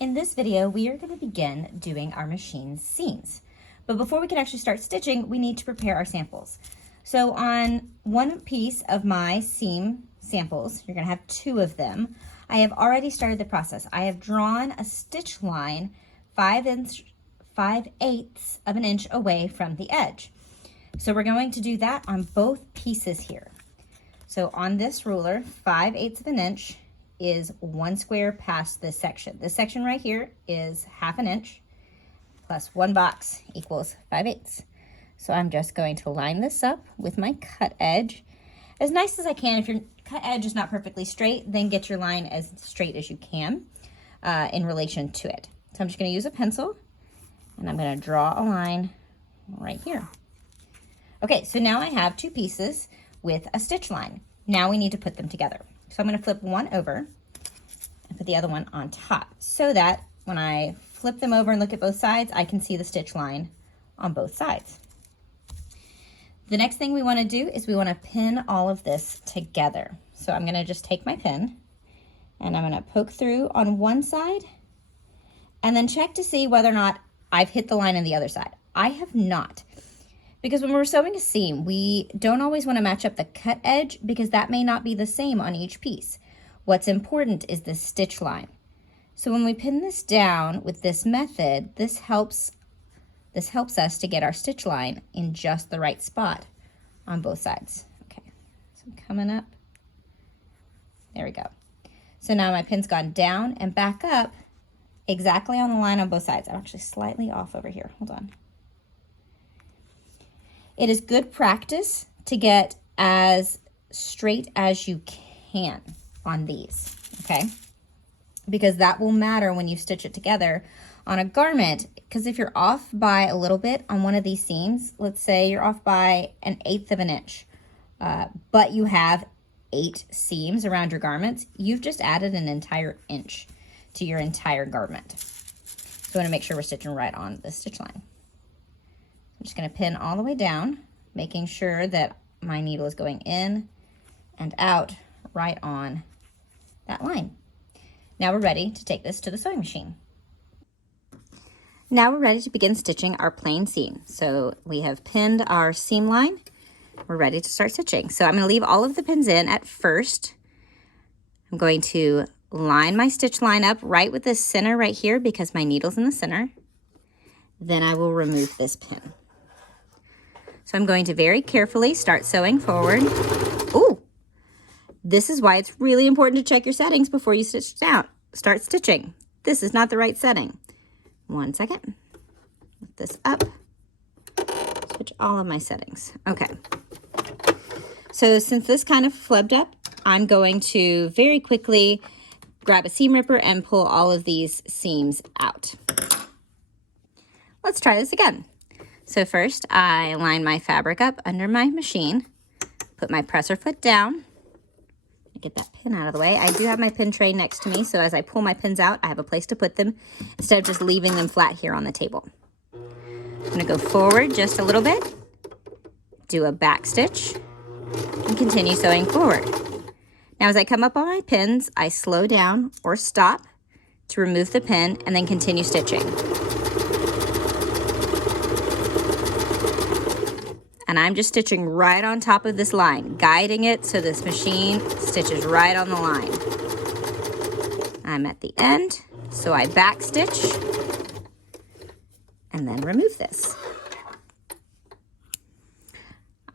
In this video, we are going to begin doing our machine seams. But before we can actually start stitching, we need to prepare our samples. So on one piece of my seam samples, you're going to have 2 of them. I have already started the process. I have drawn a stitch line 5/8 of an inch away from the edge. So we're going to do that on both pieces here. So on this ruler, 5/8 of an inch is 1 square past this section. This section right here is 1/2 inch plus 1 box equals 5/8. So I'm just going to line this up with my cut edge as nice as I can. If your cut edge is not perfectly straight, then get your line as straight as you can in relation to it. So I'm just going to use a pencil and I'm going to draw a line right here. Okay, so now I have 2 pieces with a stitch line. Now we need to put them together. So I'm going to flip one over and put the other one on top so that when I flip them over and look at both sides, I can see the stitch line on both sides. The next thing we want to do is we want to pin all of this together. So I'm going to just take my pin and I'm going to poke through on one side and then check to see whether or not I've hit the line on the other side. I have not. Because when we're sewing a seam, we don't always want to match up the cut edge because that may not be the same on each piece. What's important is the stitch line. So when we pin this down with this method, this helps us to get our stitch line in just the right spot on both sides. Okay, so I'm coming up. There we go. So now my pin's gone down and back up exactly on the line on both sides. I'm actually slightly off over here. Hold on. It is good practice to get as straight as you can on these, okay? Because that will matter when you stitch it together on a garment, because if you're off by a little bit on one of these seams, let's say you're off by 1/8 of an inch, but you have 8 seams around your garments, you've just added an entire inch to your entire garment. So we want to make sure we're stitching right on the stitch line. I'm just going to pin all the way down, making sure that my needle is going in and out right on that line. Now we're ready to take this to the sewing machine. Now we're ready to begin stitching our plain seam. So we have pinned our seam line. We're ready to start stitching. So I'm going to leave all of the pins in at first. I'm going to line my stitch line up right with the center right here because my needle's in the center. Then I will remove this pin. So I'm going to very carefully start sewing forward. Ooh, this is why it's really important to check your settings before you start stitching. This is not the right setting. 1 second. Lift this up. Switch all of my settings. Okay. So since this kind of flubbed up, I'm going to very quickly grab a seam ripper and pull all of these seams out. Let's try this again. So first, I line my fabric up under my machine, put my presser foot down, get that pin out of the way. I do have my pin tray next to me, so as I pull my pins out, I have a place to put them instead of just leaving them flat here on the table. I'm going to go forward just a little bit, do a back stitch, and continue sewing forward. Now as I come up on my pins, I slow down or stop to remove the pin and then continue stitching. And I'm just stitching right on top of this line, guiding it so this machine stitches right on the line. I'm at the end, so I back stitch and then remove this.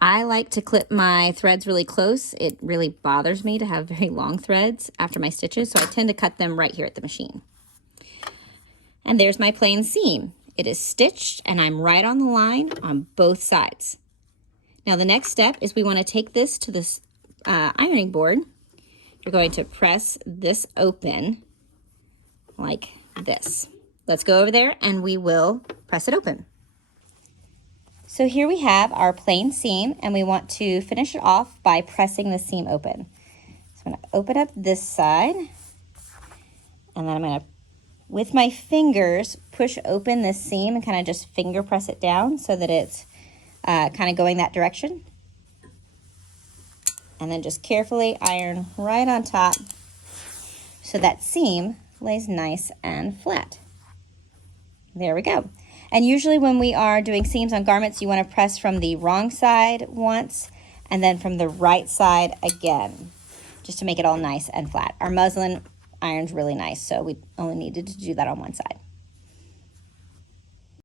I like to clip my threads really close. It really bothers me to have very long threads after my stitches, so I tend to cut them right here at the machine. And there's my plain seam. It is stitched and I'm right on the line on both sides. Now the next step is we want to take this to this ironing board. You're going to press this open like this. Let's go over there and we will press it open. So here we have our plain seam and we want to finish it off by pressing the seam open. So I'm going to open up this side and then I'm going to, with my fingers, push open this seam and kind of just finger press it down so that it's kind of going that direction. And then just carefully iron right on top so that seam lays nice and flat. There we go. And usually when we are doing seams on garments, you want to press from the wrong side once and then from the right side again, just to make it all nice and flat. Our muslin iron's really nice, so we only needed to do that on one side.